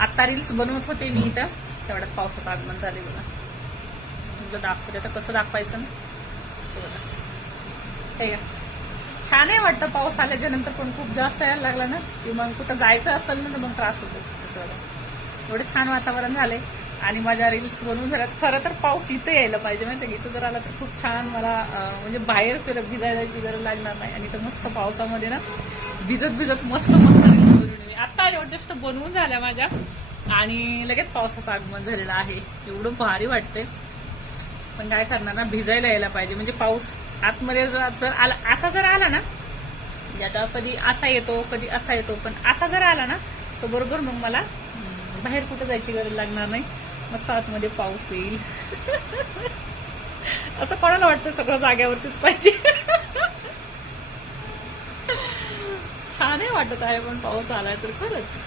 आता रील्स बनवत होते मी इथं, तेवढ्यात पावसाचं आगमन झाले बघा. तुला दाखवते आता कसं दाखवायचं ना. हे का छान आहे वाटतं पाऊस आल्याच्या नंतर, पण खूप जास्त यायला लागला ना की मग कुठं जायचं असेल ना तर मग त्रास होतो. असं बघा एवढं छान वातावरण झालंय आणि माझ्या रील्स बनवून झाल्यात. खरं तर पाऊस इथं यायला पाहिजे माहिती की, इथं जर आला तर खूप छान मला म्हणजे बाहेर भिजायची गरज लागणार नाही. आणि इथं मस्त पावसामध्ये ना भिजत भिजत मस्त मस्त रील्स बनवून मी आता जस्ट बनवून झाल्या माझ्या, आणि लगेच पावसाचं आगमन झालेलं आहे. एवढं भारी वाटतंय. पण काय करणार ना, भिजायला यायला पाहिजे. म्हणजे पाऊस आतमध्ये जर आला, असा जर आला ना, म्हणजे आता कधी असा येतो कधी असा येतो, पण असा जर आला ना तर बरोबर मग मला बाहेर कुठं जायची गरज लागणार नाही. मस्त आतमध्ये पाऊस येईल. असं कोणाला वाटतं सगळं जाग्यावरतीच पाहिजे. छान आहे वाटत आहे पण पाऊस आलाय तर खरंच.